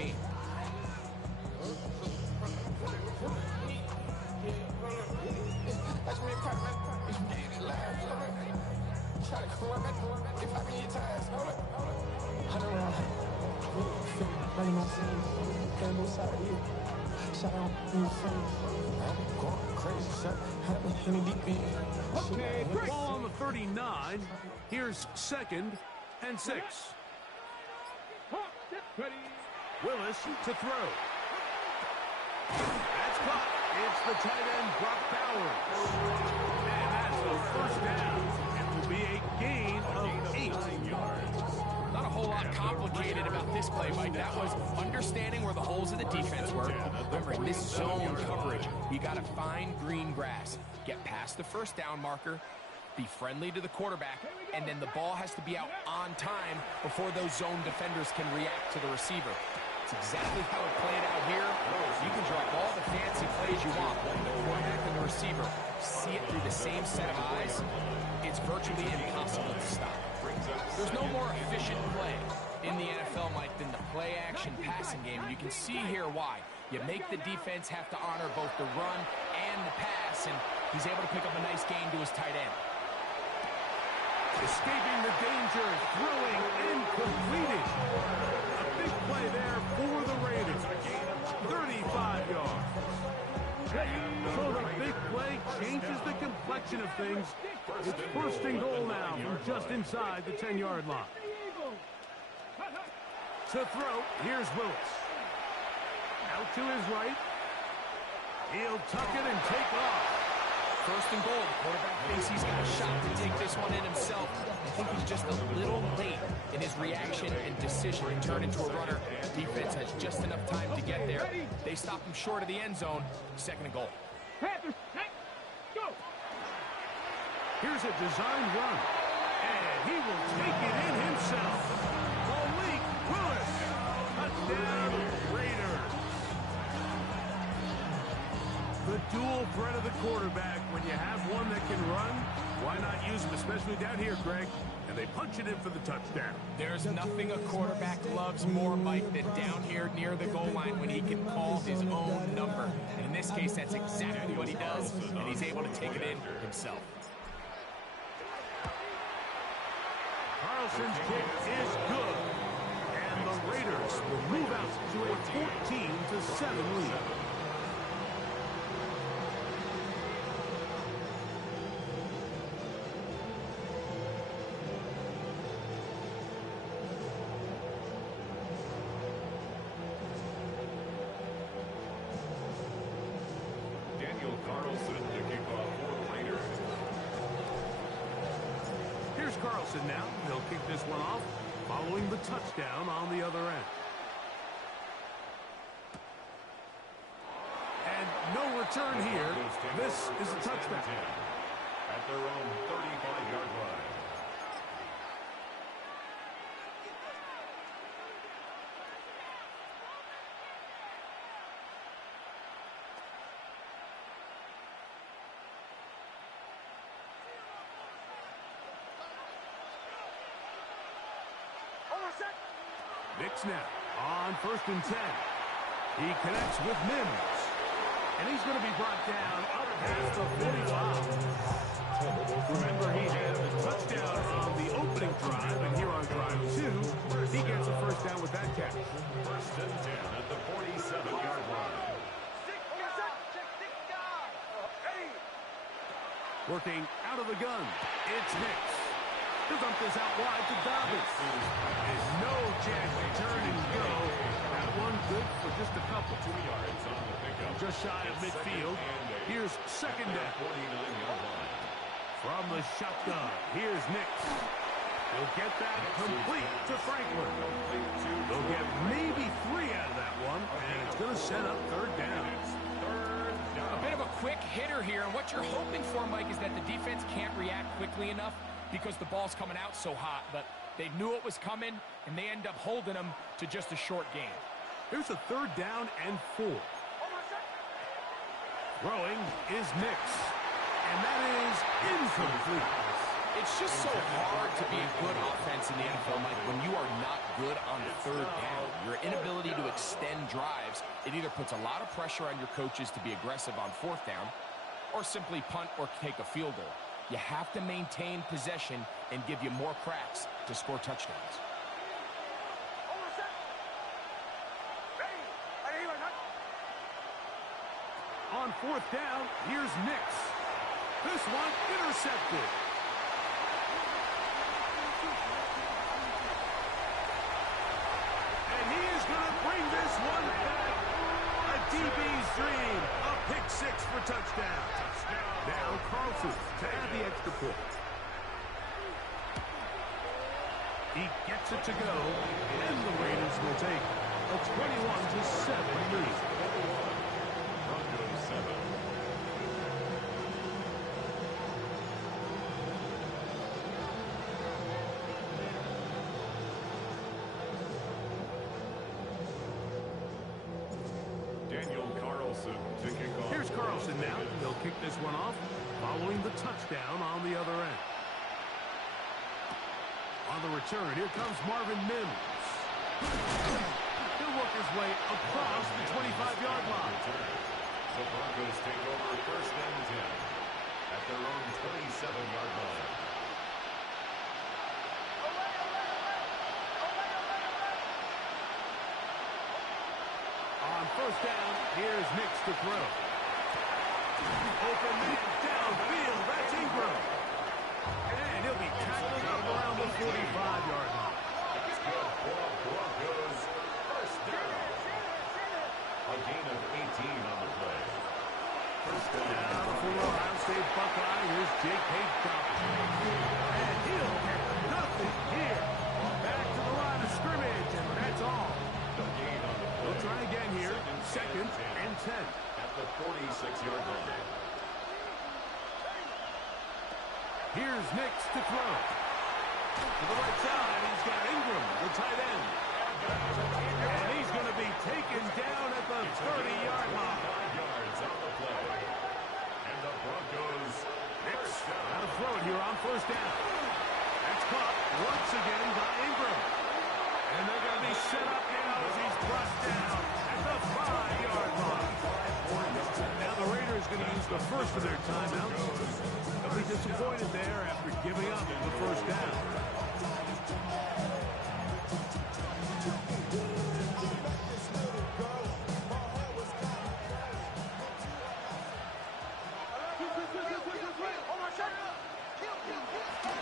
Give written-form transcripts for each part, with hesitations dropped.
game. Okay, ball on the 39. Here's 2nd and 6. Willis to throw. That's caught. It's the tight end, Brock Bowers. And that's a first down. It will be a gain of 8 yards. Not a whole lot complicated about this play, Mike. That was understanding where the holes in the defense were. Remember, in this zone coverage, you got to find green grass. Get past the first down marker, be friendly to the quarterback, and then the ball has to be out on time before those zone defenders can react to the receiver. It's exactly how it played out here. You can draw all the fancy plays you want. The quarterback and the receiver see it through the same set of eyes. It's virtually impossible to stop. There's no more efficient play in the NFL, Mike, than the play-action passing game. You can see here why. You make the defense have to honor both the run and the pass, and he's able to pick up a nice gain to his tight end. Escaping the danger, throwing, and completed. A big play there for the Raiders. 35 yards. So the big play changes the complexion of things. It's 1st and goal now from just inside the 10-yard line. To throw, here's Willis. Out to his right. He'll tuck it and take off. 1st and goal. The quarterback thinks he's got a shot to take this one in himself. I think he's just a little late in his reaction and decision to turn into a runner. Defense has just enough time to get there. They stop him short of the end zone. 2nd and goal. Here's a designed run. And he will take it in himself. Malik Willis. Touchdown, Raiders. The dual threat of the quarterback. When you have one that can run, why not use him, especially down here, Greg? And they punch it in for the touchdown. There's nothing a quarterback loves more, Mike, than down here near the goal line when he can call his own number. And in this case, that's exactly what he does, and he's able to take it in himself. Carlson's kick is good. And the Raiders will move out to a 14-7 lead. Carlson now. They'll kick this one off following the touchdown on the other end. And no return here. This is a touchdown. At their own 35-yard line. Nix now on 1st and 10. He connects with Mims. And he's going to be brought down up past the 45. Remember, he had a touchdown on the opening drive, and here on drive 2, he gets a first down with that catch. 1st and 10 at the 47-yard line. Working out of the gun. It's Nix. He'll dump this out wide to Dobbins. There's no chance to turn and go. That one good for just a couple. 2 yards on the pickup. Just shy of midfield. Here's 2nd down. 49-yard line. From the shotgun, here's Nix. He'll get that complete to Franklin. They'll get maybe 3 out of that one, and it's going to set up 3rd down. A bit of a quick hitter here, and what you're hoping for, Mike, is that the defense can't react quickly enough because the ball's coming out so hot, but they knew it was coming, and they end up holding them to just a short gain. Here's a 3rd down and 4. Throwing is Nix, and that is incomplete. It's just so hard to be a good offense in the NFL, Mike, when you are not good on third down. Your inability to extend drives, it either puts a lot of pressure on your coaches to be aggressive on fourth down or simply punt or take a field goal. You have to maintain possession and give you more cracks to score touchdowns. On fourth down, here's Nix. This one intercepted. And he is going to bring this one back. A DB's dream. A pick six for touchdown. Now Carlson to add the extra point. He gets it to go, and the Raiders will take a 21-7 lead. Broncos 7. Here's Carlson now. They'll kick this one off following the touchdown on the other end. On the return, here comes Marvin Mims. He'll work his way across the 25-yard line. The Broncos take over first and 10 at their own 27-yard line. On first down, here's Nix to throw. Open man downfield, that's Ingram. And he'll be tackled up around the 45-yard line. It's good for Broncos. First down. A gain of 18 on the play. First down. Now for Ohio State Buckeye, here's J.K. Dobbins. And he'll get nothing here. Back to the line of scrimmage, and that's all. The gain on the play. We'll try again here. Second and 10. At the 46-yard line. Here's Nix to throw. To the right side, he's got Ingram, the tight end. And he's going to be taken down at the 30-yard line. 5 yards on the play. And the Broncos first down. Got to throw it here on first down. That's caught once again by Ingram. And they're going to be set up now as he's brought down at the 5-yard line. Now the Raiders going to use the first of their timeouts. They'll be disappointed there after giving up the first down.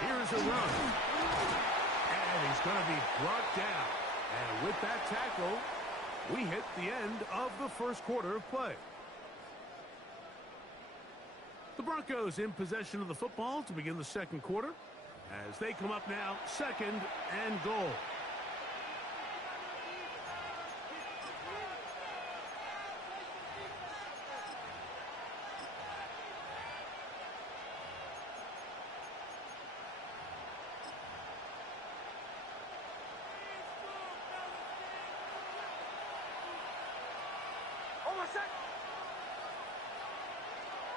Here's a run. And he's going to be brought down. And with that tackle, we hit the end of the first quarter of play. The Broncos in possession of the football to begin the second quarter as they come up now, second and goal.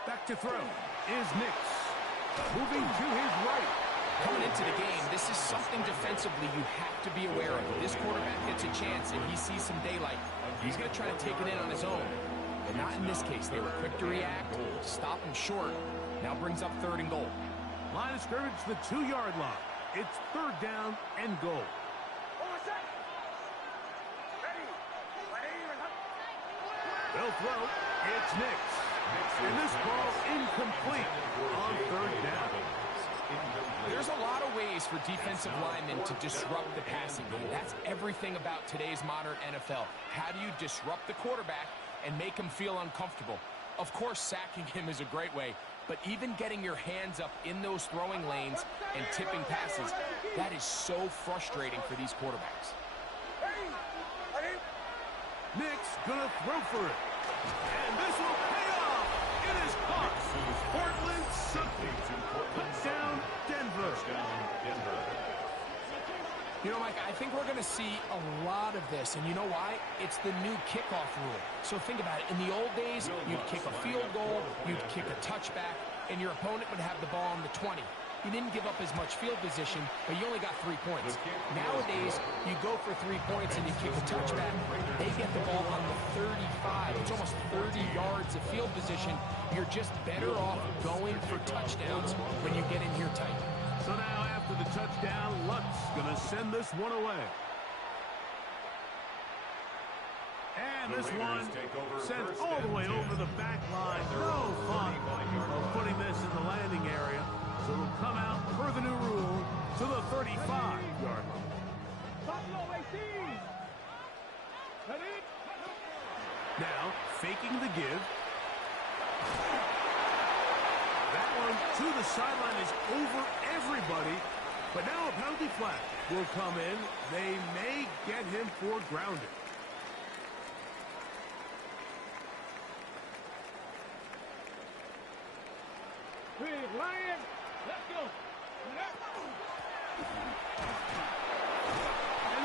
Back to throw is Nix. Moving to his right. Coming into the game, this is something defensively you have to be aware of. This quarterback gets a chance and he sees some daylight. He's going to try to take it in on his own. But not in this case. They were quick to react, stop him short. Now brings up third and goal. Line of scrimmage, the 2-yard line. It's third down and goal. They'll throw. It's Nix. And this ball incomplete on third down. There's a lot of ways for defensive linemen to disrupt the passing game. That's everything about today's modern NFL. How do you disrupt the quarterback and make him feel uncomfortable? Of course, sacking him is a great way, but even getting your hands up in those throwing lanes and tipping passes, that is so frustrating for these quarterbacks. Nix gonna throw for it. And this will pay off. It is caught. Portland Sutton. Touchdown, Denver. You know, Mike, I think we're going to see a lot of this. And you know why? It's the new kickoff rule. So think about it. In the old days, you'd kick a field goal, you'd kick a touchback, and your opponent would have the ball on the 20. you didn't give up as much field position, but you only got 3 points. Nowadays, you go for 3 points and you kick a touchback. They get the ball on the 35. It's almost 30 yards of field position. You're just better off going for touchdowns when you get in here tight. So now after the touchdown, Lutz going to send this one away. And this one sent all the way over the back line. No fun of putting this in the landing area. So it'll come out per the new rule to the 35-yard line. Now, faking the give. That one to the sideline is over everybody. But now a penalty flag will come in. They may get him for grounding. Lion, let's go. And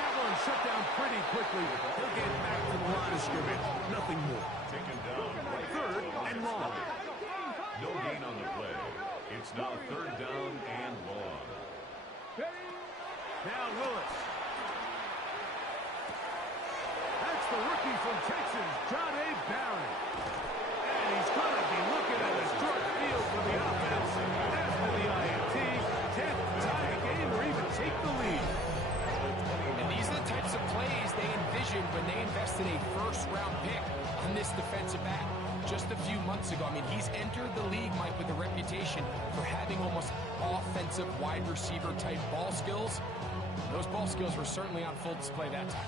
that one shut down pretty quickly. He'll get back to the line of scrimmage. Nothing more. Taken down. Third and long. No gain on the play. It's now third down and long. Now Willis. That's the rookie from Texas, John A. Barron. And he's going to be looking at a short field for the offense after the INT. 10th tie the game or even take the lead. And these are the types of plays they envisioned when they invested a first-round pick on this defensive back just a few months ago. I mean, he's entered the league, Mike, with a reputation for having almost offensive wide receiver type ball skills. Those ball skills were certainly on full display that time.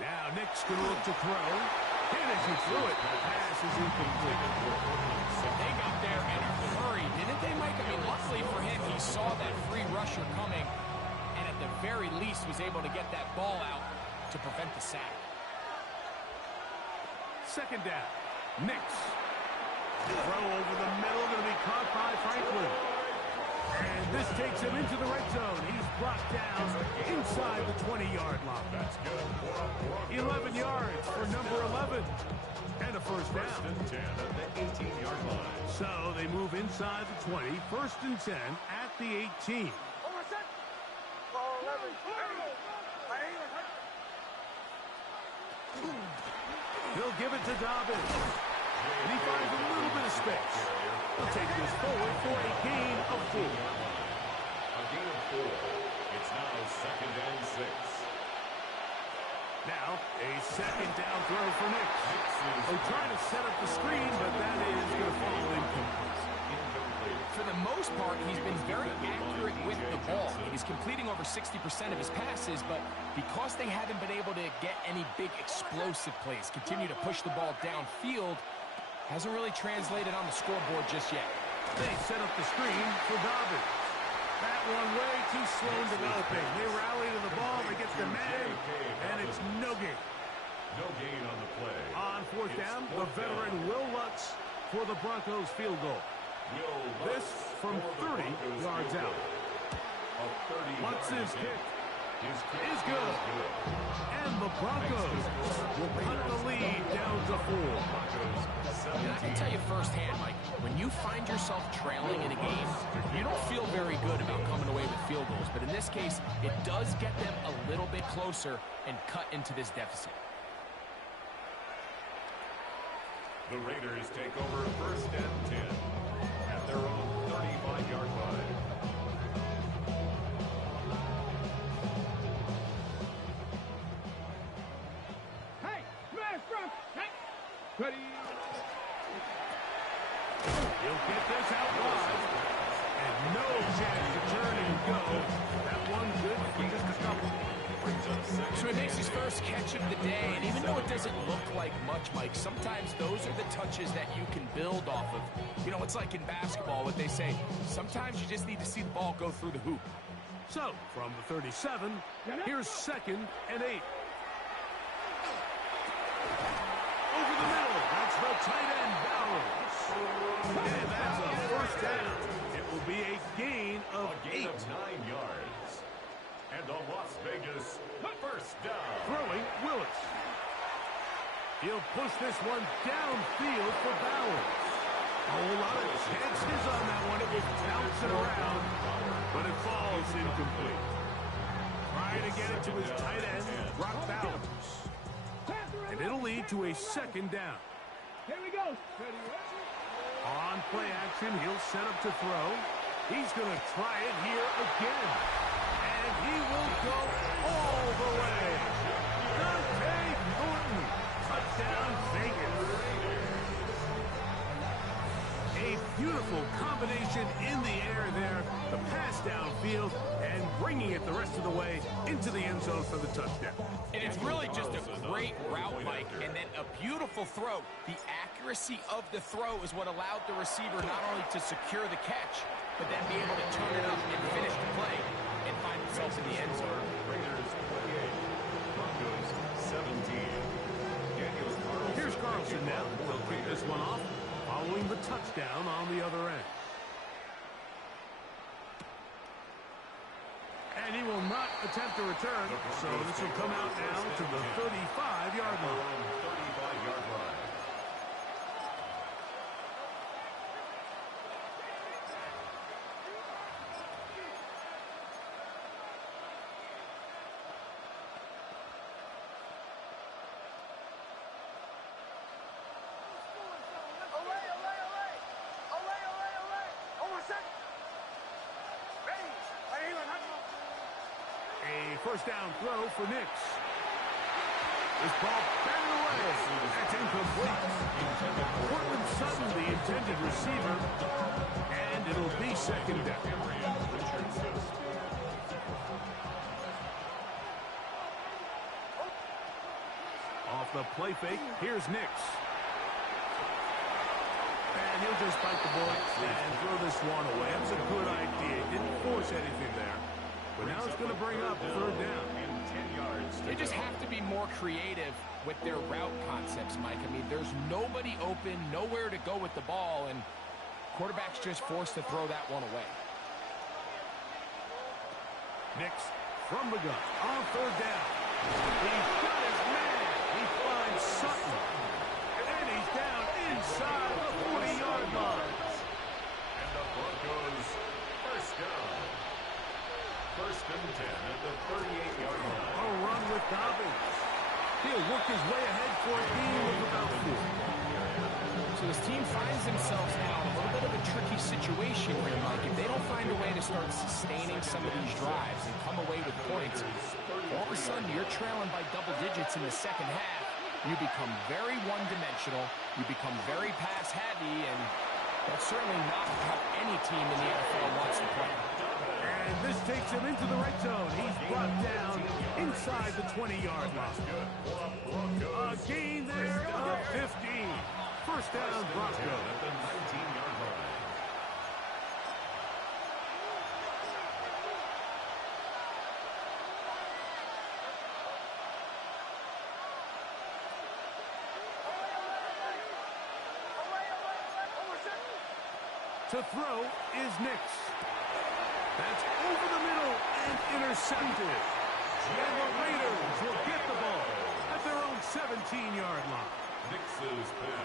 Now Nick's going to look to throw. And as he threw it, the pass is incomplete. They got there in a hurry, didn't they, Mike? I mean, luckily for him, he saw that free rusher coming, and at the very least was able to get that ball out to prevent the sack. Second down. Nix. Throw over the middle, going to be caught by Franklin. And this takes him into the red zone. He's blocked down inside the 20-yard line. That's good. 11 yards for number 11. And a first down. First and 10 at the 18-yard line. So they move inside the 20. First and 10 at the 18. He'll give it to Dobbins. And he finds a little bit of space. He'll take this forward for a gain of 4. A gain of 4. It's now second and 6. Now, a second down throw for Nick. They're trying to set up the screen, but that is going to fall incomplete. For the most part, he's been very accurate with the ball. He's completing over 60% of his passes, but because they haven't been able to get any big explosive plays, continue to push the ball downfield, hasn't really translated on the scoreboard just yet. They set up the screen for Dobbins. That one way too slow in developing. They rally to the ball, they get the man, and it's no gain. No gain on the play. On fourth down, the veteran Will Lutz for the Broncos field goal. This from 30 yards out. Lutz's kick is good. And the Broncos will cut the lead down to 4. And I can tell you firsthand, Mike, when you find yourself trailing in a game, you don't feel very good about coming away with field goals. But in this case, it does get them a little bit closer and cut into this deficit. The Raiders take over first and 10 at their own 35-yard line. Hey, smash front. Hey, ready. He'll get this out wide. And no chance to turn and go. That one good for just a couple. So he makes his first catch of the day, and even though it doesn't look like much, Mike, sometimes those are the touches that you can build off of. You know, it's like in basketball, what they say, sometimes you just need to see the ball go through the hoop. So, from the 37, here's second and 8. Over the middle, that's the tight end, Bowers. And that's a first down. It will be a gain of He'll push this one downfield for Bowers. A whole lot of chances on that one. It was bouncing around, but it falls incomplete. Trying to get it to his tight end, Brock Bowers. And it'll lead to a second down. Here we go. On play action, he'll set up to throw. He's going to try it here again. And he will go all the way. Dante Thornton. Touchdown, Vegas. A beautiful combination in the air there. The pass downfield and bringing it the rest of the way into the end zone for the touchdown. And it's really just a great route, Mike, and then a beautiful throw. The accuracy of the throw is what allowed the receiver not only to secure the catch, but then be able to turn it up and finish the play and find themselves in the end zone. Raiders 28, Broncos 17. Here's Carlson now. They'll kick this one off following the touchdown on the other end. And he will not attempt to return, so this will come out now to the 35-yard line. 35-yard line. A first down throw for Nix. This ball batted away. That's incomplete. Portland Sutton, the intended receiver, and it'll be second down. Off the play fake, here's Nix. And he'll just bite the bullet and throw this one away. That's a good idea. He didn't force anything there. But now it's going to bring up third down. They just have to be more creative with their route concepts, Mike. I mean, there's nobody open, nowhere to go with the ball, and quarterback's just forced to throw that one away. Nix from the gun on third down. He's got his man. He finds Sutton. And he's down inside the 40-yard line. And the Broncos first down. First and 10 at the 38-yard line. A run with Dobbins. He'll work his way ahead for a gain of about 4. So this team finds themselves now in a little bit of a tricky situation here, Mike. If they don't find a way to start sustaining some of these drives and come away with points, all of a sudden you're trailing by double digits in the second half. You become very one-dimensional. You become very pass-heavy, and that's certainly not how any team in the NFL wants to play. And this takes him into the red zone. He's brought down inside the 20-yard line. A gain there of 15. First down, Broncos. At the 19-yard line. To throw is Nix. That's over the middle and intercepted. And the Raiders will get the ball at their own 17-yard line.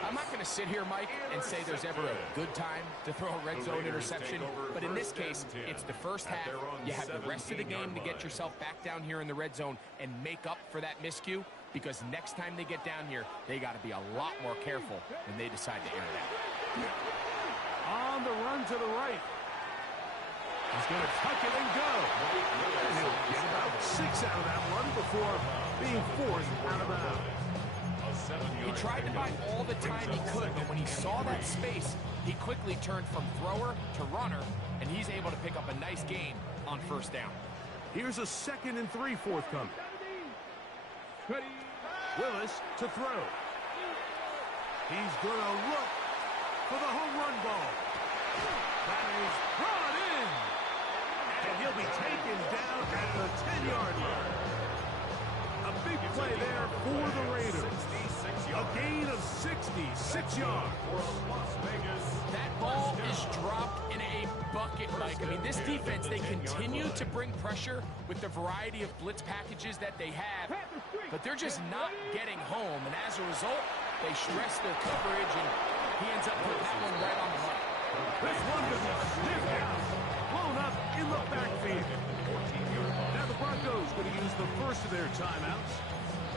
I'm not going to sit here, Mike, and say there's ever a good time to throw a red zone interception, but in this case, it's the first half. You have the rest of the game to get yourself back down here in the red zone and make up for that miscue, because next time they get down here, they got to be a lot more careful when they decide to air it out. On the run to the right. He's going to tuck it and go. And he'll get about 6 out of that one before being forced out of bounds. He tried to buy all the time he could, but when he saw that space, he quickly turned from thrower to runner, and he's able to pick up a nice gain on first down. Here's a 2nd and 3 forthcoming. Willis to throw. He's going to look for the home run ball. That is brought in. And he'll be taken down at the 10-yard line. A big play there for the Raiders. A gain of 66 yards. That ball is dropped in a bucket, Mike. I mean, this defense, they continue to bring pressure with the variety of blitz packages that they have. but they're just not getting home. And as a result, they stress their coverage, and he ends up putting that one right on the money. This one is a stiff down, blown up in the backfield. Now the Broncos going to use the first of their timeouts,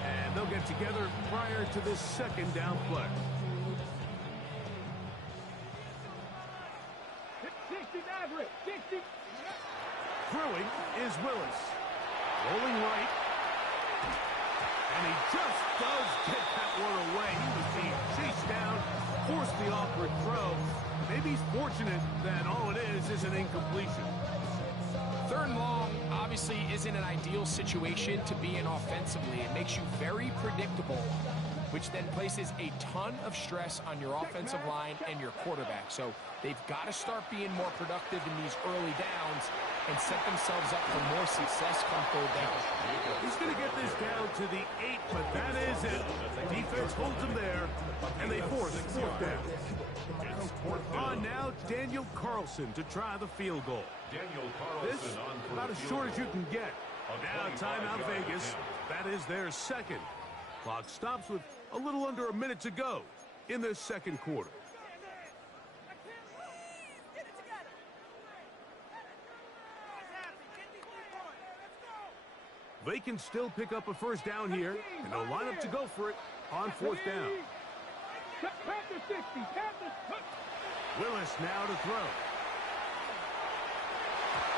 and they'll get together prior to this second down play. 60 average, 60. Throwing is Willis. Rolling right. And he just does get that one away. He was being chased down, forced the awkward throw. Maybe he's fortunate that all it is an incompletion. 3rd and long obviously isn't an ideal situation to be in offensively. It makes you very predictable, which then places a ton of stress on your offensive line and your quarterback. So they've got to start being more productive in these early downs and set themselves up for more success come 3rd down. He's going to get this down to the 8, but that is it. The defense holds him there, and they force 4th down. On now, Daniel Carlson to try the field goal. This, about as short as you can get. Now, timeout Vegas. That is their 2nd. Clock stops with a little under a minute to go in the 2nd quarter. They can still pick up a 1st down here, and they'll line up to go for it on 4th down. Willis now to throw.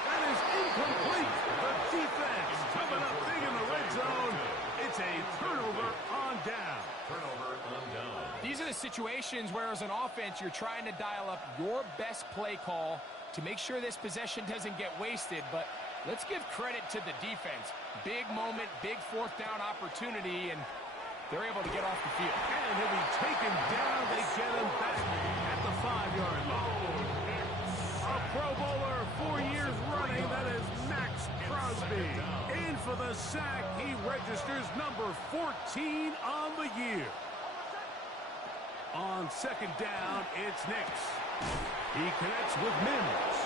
That is incomplete. The defense coming up big in the red zone. It's a turnover on down. These are the situations where, as an offense, you're trying to dial up your best play call to make sure this possession doesn't get wasted. But let's give credit to the defense. Big moment, big 4th down opportunity, and they're able to get off the field. And he'll be taken down. They get him back at the 5-yard line. A Pro Bowler 4 years running. That is Max Crosby. In for the sack. He registers number 14 on the year. On 2nd down, it's Nix. He connects with Mims.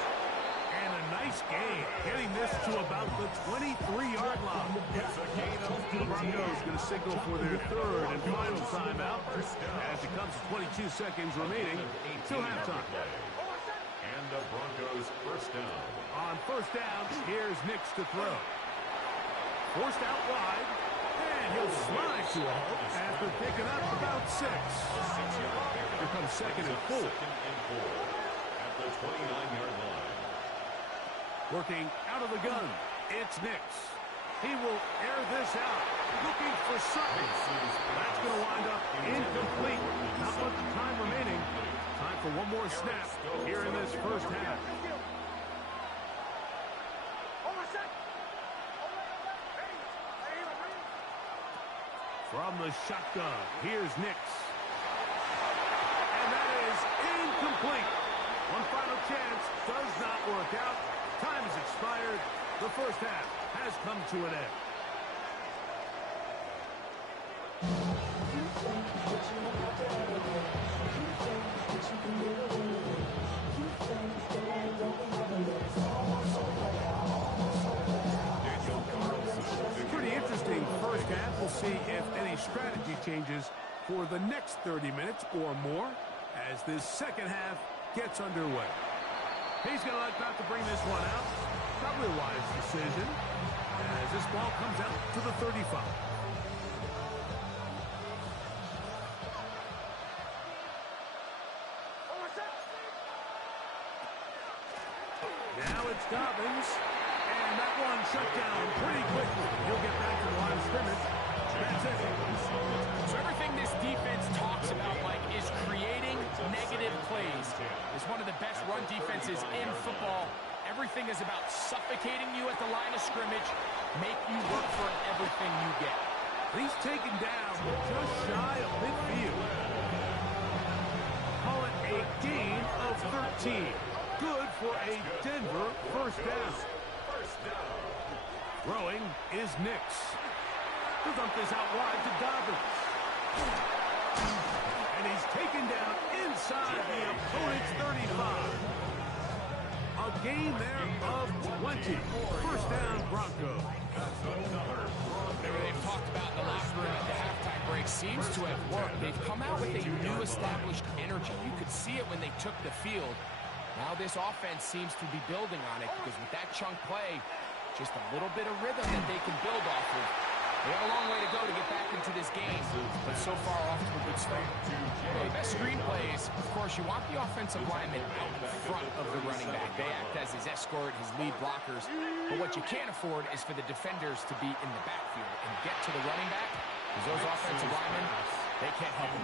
And a nice gain, getting this to about the 23-yard line. The Broncos going to signal for their 3rd and final timeout as it comes to 22 seconds remaining till halftime. And the Broncos 1st down. On 1st down, here's Nix to throw. Forced out wide, and he'll slide to a halt after picking up about 6. Here comes 2nd and 4. At the 29-yard line. Working out of the gun, it's Nix. He will air this out, looking for something. That's going to wind up incomplete. Not much time remaining. Time for one more snap here in this 1st half. From the shotgun, here's Nix. And that is incomplete. One final chance, does not work out. Time has expired. The 1st half has come to an end. Pretty interesting 1st half. We'll see if any strategy changes for the next 30 minutes or more as this 2nd half gets underway. He's going to like not to bring this one out. Probably a wise decision as this ball comes out to the 35. Now it's Dobbins, and that one shut down pretty quickly. He'll get back to the line of scrimmage. That's it. So everything this defense talks about, Mike, is creating negative plays. It's one of the best run defenses in football. Everything is about suffocating you at the line of scrimmage, make you work for everything you get. He's taken down just shy of midfield. Call it a gain of 13. Good for a Denver 1st down. Throwing is Nix. He'll dump this out wide to Dobbins. And he's taken down inside the opponent's 35. A gain there of 20. First down, Broncos. Whatever they've talked about in the locker room at the halftime break seems to have worked. They've come out with a new established energy. You could see it when they took the field. Now this offense seems to be building on it because with that chunk play, just a little bit of rhythm that they can build off of. They have a long way to go to get back into this game, but so far off to a good start. The best screenplays, of course, you want the offensive lineman out in front of the running back. They act as his escort, his lead blockers. But what you can't afford is for the defenders to be in the backfield and get to the running back, because those offensive linemen, they can't help him.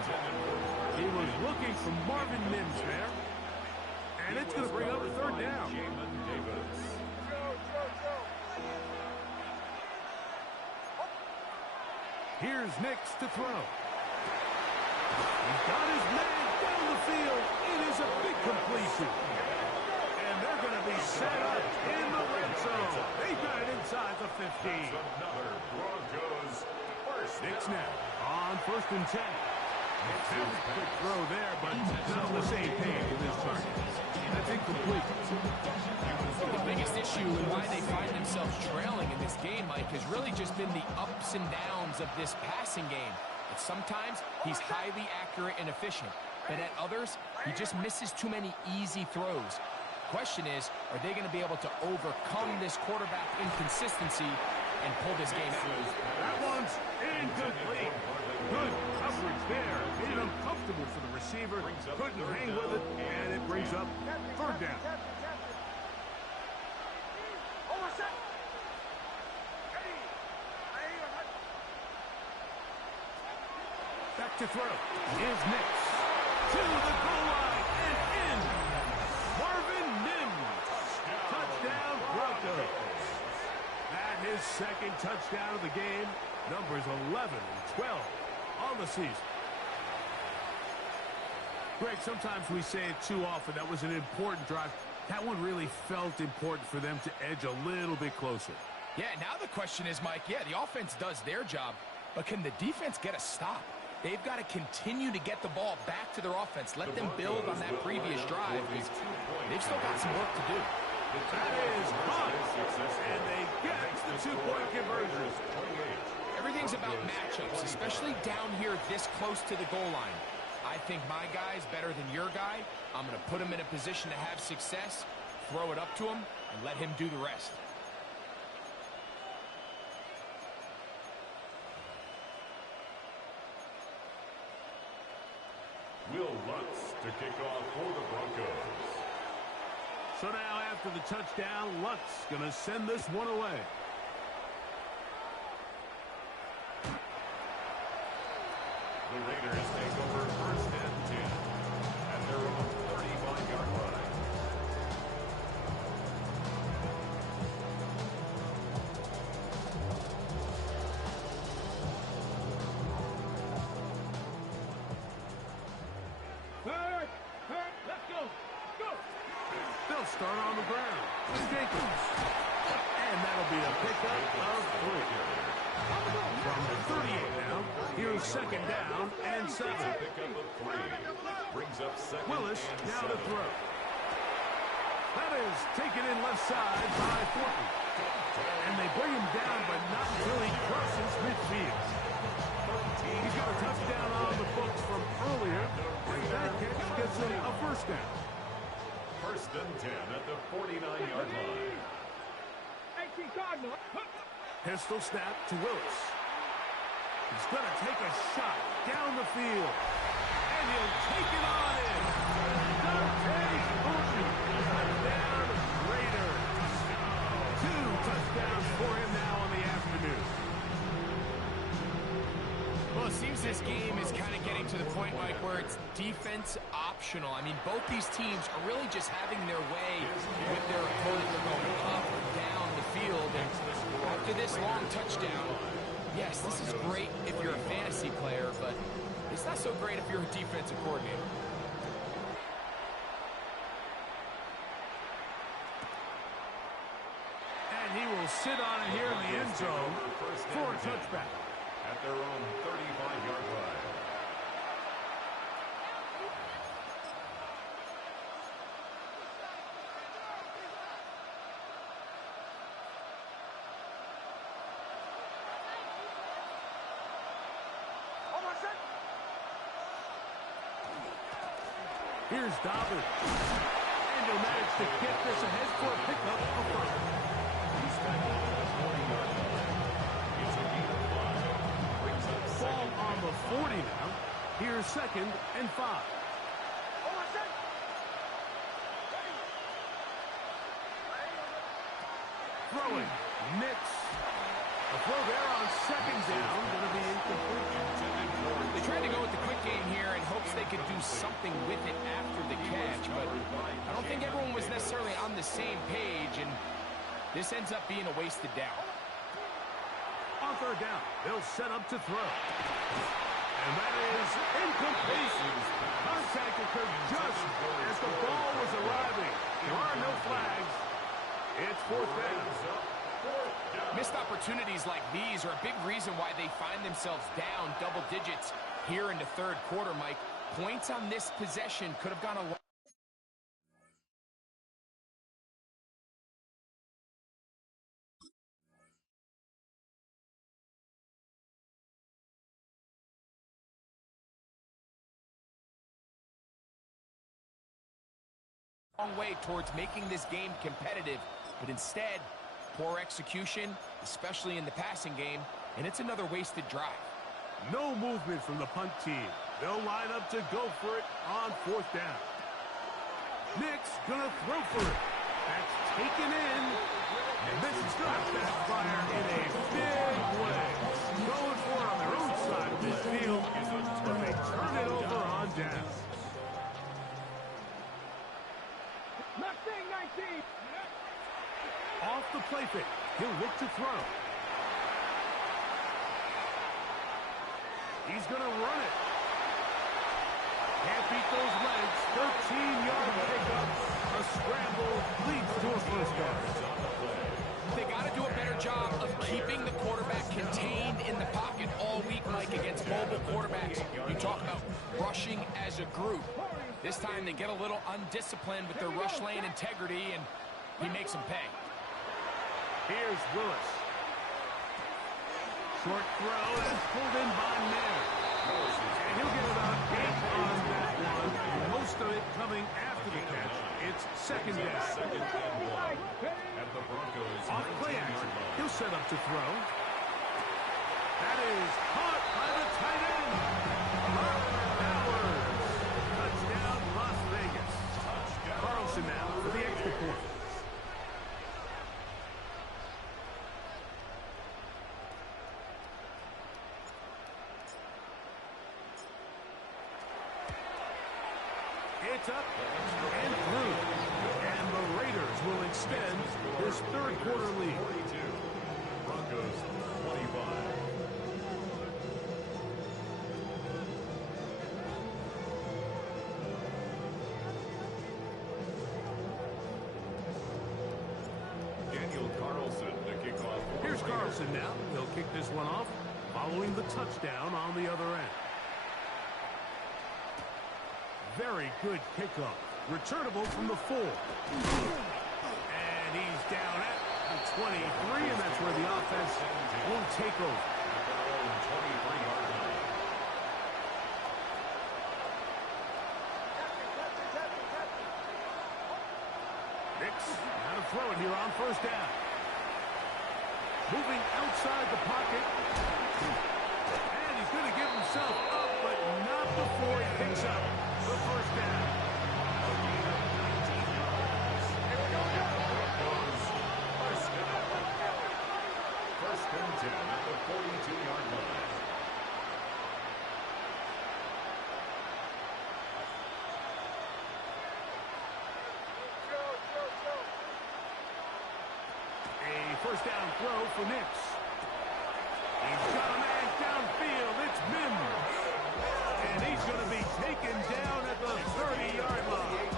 He was looking for Marvin Mims there. And it's going to bring up a third down. Here's Nix to throw. He's got his man down the field. It is a big completion. And they're going to be set up in the red zone. They got it inside the 15. Another Broncos first. Nix now on 1st and 10. That was a quick throw there, but not on the same page with this target. That's incomplete. The biggest issue and why they find themselves trailing in this game, Mike, has really just been the ups and downs of this passing game. And sometimes he's highly accurate and efficient, but at others, he just misses too many easy throws. The question is, are they going to be able to overcome this quarterback inconsistency and pull this game out? That one's incomplete. Good coverage there. Made it uncomfortable for the receiver. Couldn't hang with it, and it brings up third down. Back to throw. Is Nix. To the goal line and in. Marvin Mims. Touchdown, Broncos. That his second touchdown of the game. Numbers 11 and 12 on the season. Greg, sometimes we say it too often. That was an important drive. That one really felt important for them to edge a little bit closer. Yeah, now the question is, Mike, the offense does their job, but can the defense get a stop? They've got to continue to get the ball back to their offense. Let them build on that previous drive. They've still got some work to do. That is hot. And they get the two-point conversion. Everything's about matchups, especially down here this close to the goal line. I think my guy's better than your guy. I'm going to put him in a position to have success, throw it up to him, and let him do the rest. Will Lutz to kick off for the Broncos. So now after the touchdown, Lutz going to send this one away. The Raiders take over 1st and 10 at their own 35-yard line. Let's go. Go. They'll start on the ground. Jenkins. And that'll be a pickup of 3. From the 38 now, here's 2nd down and 7. Pickup of 3. Brings up 2nd. Willis and now 7. to throw. That is taken in left side by Thornton. And they bring him down, but not until he crosses midfield. He's got a touchdown on the books from earlier, and that catch gets him a 1st down. 1st and 10 at the 49-yard line. 18 Cardinal. Pistol snap to Willis. He's going to take a shot down the field. And he'll take it on in. Dante Thornton. Touchdown, Raiders. 2 touchdowns for him now on the afternoon. Well, it seems this game is kind of getting to the point, Mike, where it's defense optional. I mean, both these teams are really just having their way with their opponent. They're going up or down the field. And after this long touchdown, yes, this is great if you're a fantasy player, but it's not so great if you're a defensive coordinator. And he will sit on it here in the end zone for a touchback. At their own 35-yard line. Here's Dobbins. And he'll manage to get this ahead for a pickup of 5. He's tackled at the 40-yard line. It's a gain of 5. Brings up Ball second on the 40 now. Here's 2nd and 5. Throwing. Nix. A throw there on 2nd down. Going to be incomplete. They tried to go with the quick game here in hopes they could do something with it after the catch, but I don't think everyone was necessarily on the same page, and this ends up being a wasted down. On 3rd down, they'll set up to throw. And that is incomplete. Contact occurred just as the ball was arriving. There are no flags. It's 4th down. Missed opportunities like these are a big reason why they find themselves down double digits here in the 3rd quarter, Mike. Points on this possession could have gone a long way towards making this game competitive, but instead, poor execution, especially in the passing game, and it's another wasted drive. No movement from the punt team. They'll line up to go for it on 4th down. Nix gonna throw for it. That's taken in. And this is gonna backfire in a big way. Going for it on their own side of the field, but they turn it over on down. Mustang 19. Off the play fake. He'll look to throw. He's going to run it. Can't beat those legs. 13-yard pickup. A scramble leads to a 1st down. They got to do a better job of keeping the quarterback contained in the pocket all week, Mike, against mobile quarterbacks. You talk about rushing as a group. This time they get a little undisciplined with their rush lane integrity, and he makes them pay. Here's Willis. Short throw, that's pulled in by Nair. And he'll get about 8 on that one. Most of it coming after the catch. It's 2nd down. second and 1 at the Broncos. Off play action. He'll set up to throw. That is caught by the tight end. Howard. Touchdown, Las Vegas. Carlson now for the extra point. It's up and through. And the Raiders will extend this 3rd quarter lead. 42. Broncos 25. Daniel Carlson to kick off. Here's Carlson now. He'll kick this one off following the touchdown on the other end. Very good kickoff. Returnable from the 4. And he's down at the 23, and that's where the offense will take over. At their own 23-yard line. Nix, now to throw it here on 1st down. Moving outside the pocket. And he's going to give himself up, but not before he picks up the 1st down. A gain of 19 yards. Broncos 1st down. 1st and 10 at the 42-yard line. A 1st down throw for Nix. He's got a man downfield. It's Mims. And he's going to be taken down at the 30-yard line.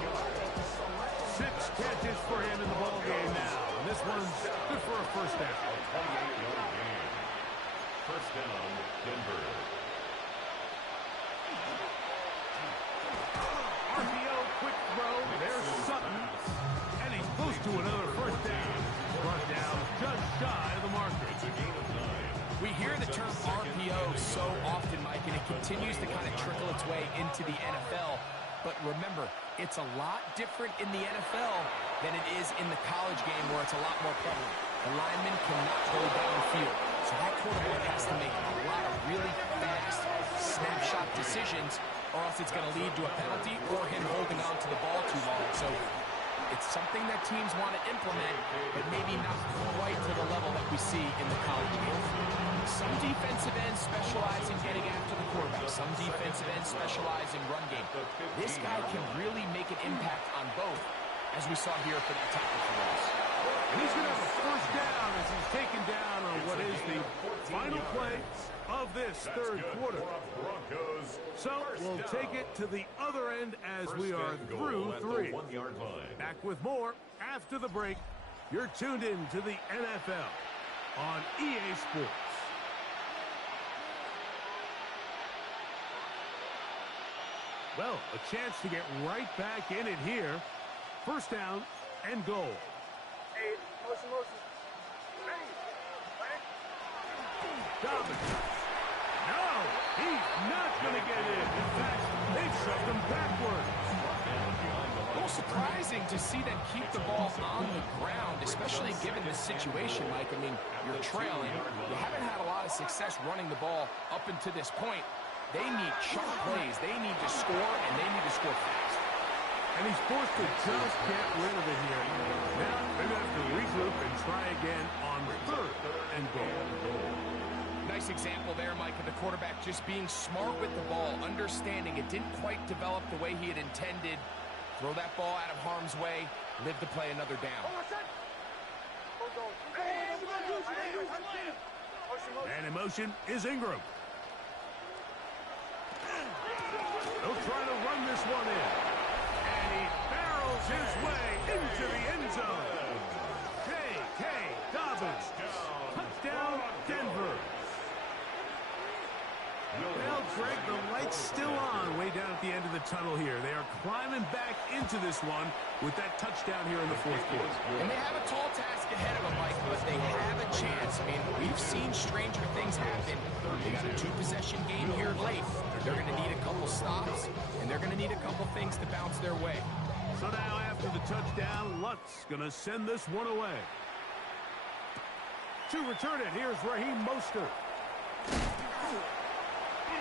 6 catches for him in the ballgame now. And this one's good for a 1st down. A 28-yard gain. 1st down, Denver. RPO, quick throw. There's Sutton. And he's close to another 1st down. Brought down just shy of the marker. It's a gain of 9. We hear the term RPO so often, Mike, and it continues to kind of trickle its way into the NFL. But remember, It's a lot different in the NFL than it is in the college game where it's a lot more prevalent. The lineman cannot go downfield. So that quarterback has to make a lot of really fast snapshot decisions or else it's going to lead to a penalty or him holding on to the ball too long. So it's something that teams want to implement, but maybe not quite to the level that we see in the college game. Some defensive ends specialize in getting after the quarterback. Some defensive ends specialize in run game. This guy can really make an impact on both, as we saw here for that tackle for loss. And he's going to have a first down as he's taken down on what is the final play of this third quarter. So we'll take it to the other end as we are through 3. Back with more after the break. You're tuned in to the NFL on EA Sports. Well, a chance to get right back in it here. First down and goal. Hey, motion. Dobbins. No, he's not going to get in. In fact, they've shoved him backwards. A little surprising to see them keep the ball on the ground, especially given the situation, Mike. I mean, you're trailing. You haven't had a lot of success running the ball up until this point. They need chunk plays. They need to score, and they need to score fast. And he's forced to just get rid of it here. Now they're going to have to regroup and try again on third and goal. Nice example there, Mike, of the quarterback just being smart with the ball, understanding it didn't quite develop the way he had intended. Throw that ball out of harm's way, live to play another down. And in motion is Ingram. They'll try to run this one in. And he barrels his way into the end zone. J.K. Dobbins. Touchdown, Denver. Well, Greg, the light's still on way down at the end of the tunnel here. They are climbing back into this one with that touchdown here in the fourth quarter. And they have a tall task ahead of them, Mike, but they have a chance. I mean, we've seen stranger things happen. They got a 2-possession game here late. They're going to need a couple stops, and they're going to need a couple things to bounce their way. So now after the touchdown, Lutz going to send this one away. To return it, here's Raheem Mostert.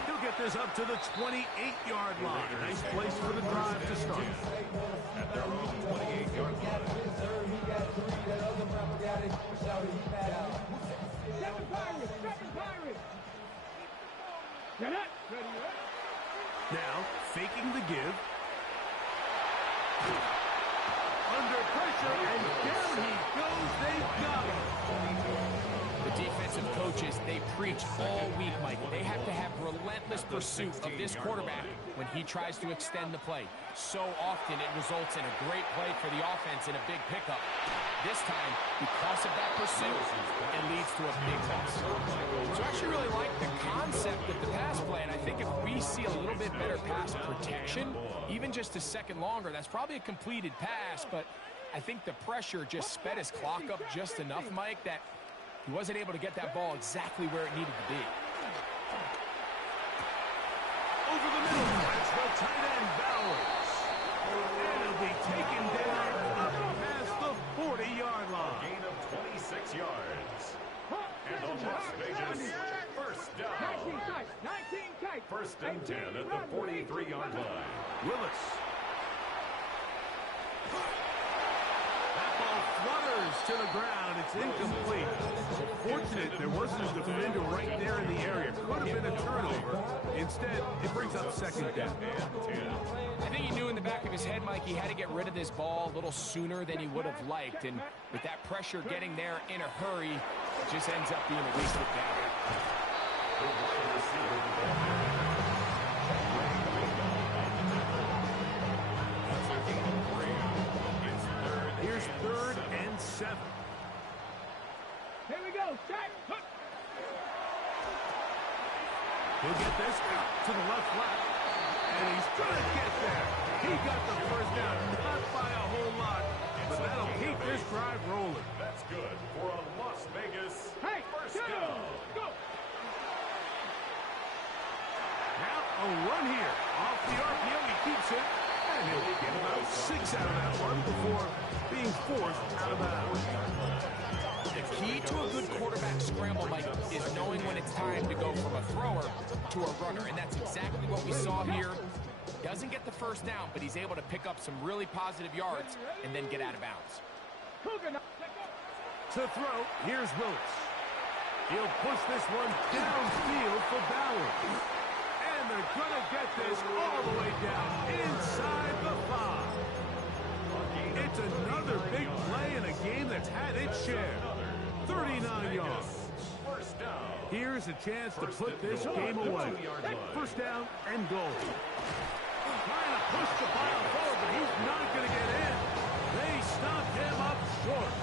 He'll get this up to the 28-yard line. Nice place for the drive to start. At their own 28-yard line. Now, faking the give. Under pressure, and down he goes. They've got him. The defensive coaches, they preach all week, Mike. They have to have relentless pursuit of this quarterback when he tries to extend the play. So often it results in a great play for the offense and a big pickup. This time, because of that pursuit, it leads to a big loss. So I actually really like the concept of the pass play, and I think if we see a little bit better pass protection, even just a second longer, that's probably a completed pass, but I think the pressure just sped his clock up just enough, Mike, that he wasn't able to get that ball exactly where it needed to be. Over the middle, that's the tight end, Bowers. And he'll be taken down up past the 40-yard line. Gain of 26 yards. And the Las Vegas first down. 19 tight. First and 10 at the 43-yard line. Willis. That ball flutters to the ground. It's incomplete. Fortunate there wasn't a defender right there in the area. Could have been a turnover. Instead, it brings up second down. I think he knew in the back of his head, Mike, he had to get rid of this ball a little sooner than he would have liked. And with that pressure getting there in a hurry, it just ends up being a wasted down. Here's third and 7. Here we go. Check. He'll get this out to the left flat. And he's going to get there. He got the first down, not by a whole lot, but that'll keep this drive rolling. That's good for a Las Vegas first Go. down. Go. Now a run here. Off the RPO, he keeps it. And he'll get about out of that one before being forced out of bounds. The key to a good quarterback scramble, Mike, is knowing when it's time to go from a thrower to a runner, and that's exactly what we saw here. Doesn't get the first down, but he's able to pick up some really positive yards and then get out of bounds. To throw, here's Willis. He'll push this one downfield for Ballard. And they're going to get this all the way down inside the 5. It's another big play in a game that's had its share. 39 yards. Here's a chance to put this game away. First down and goal. Trying to push the pile forward, but he's not going to get in. They stopped him up short.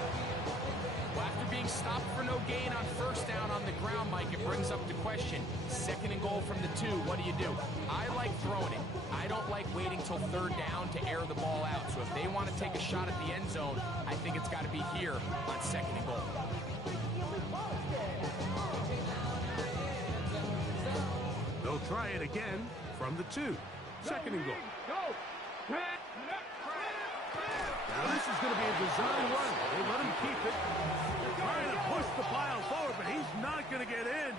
Well, after being stopped for no gain on first down on the ground, Mike, it brings up the question. Second and goal from the 2, what do you do? I like throwing it. I don't like waiting till third down to air the ball out. So if they want to take a shot at the end zone, I think it's got to be here on second and goal. They'll try it again from the 2. Second and goal. Now this is going to be a design run. They let him keep it. They're trying to push the pile forward, but he's not going to get in.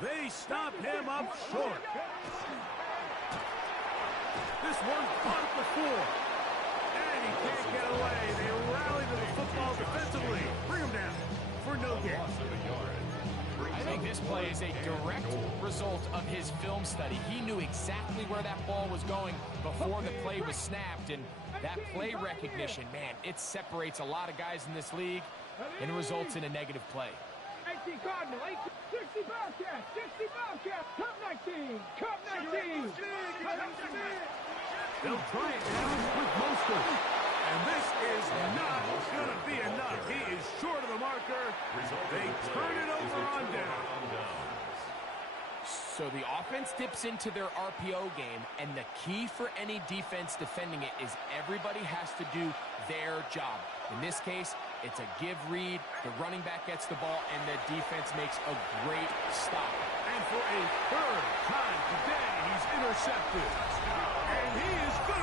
They stop him up short. This one caught at the 4. And he can't get away. They rally to the football defensively. Bring him down for no gain. I think this play is a direct result of his film study. He knew exactly where that ball was going before the play was snapped, and that play recognition, man, it separates a lot of guys in this league and results in a negative play. 19 Cardinal, 60 Bobcats, 60 Bobcats, Cup 19, Cup 19. They'll try it down with Mostert. And this is not going to be enough. He is short of the marker. They turn it over on down. So the offense dips into their RPO game, and the key for any defense defending it is everybody has to do their job. In this case, it's a give read. The running back gets the ball, and the defense makes a great stop. And for a third time today, he's intercepted. And he is going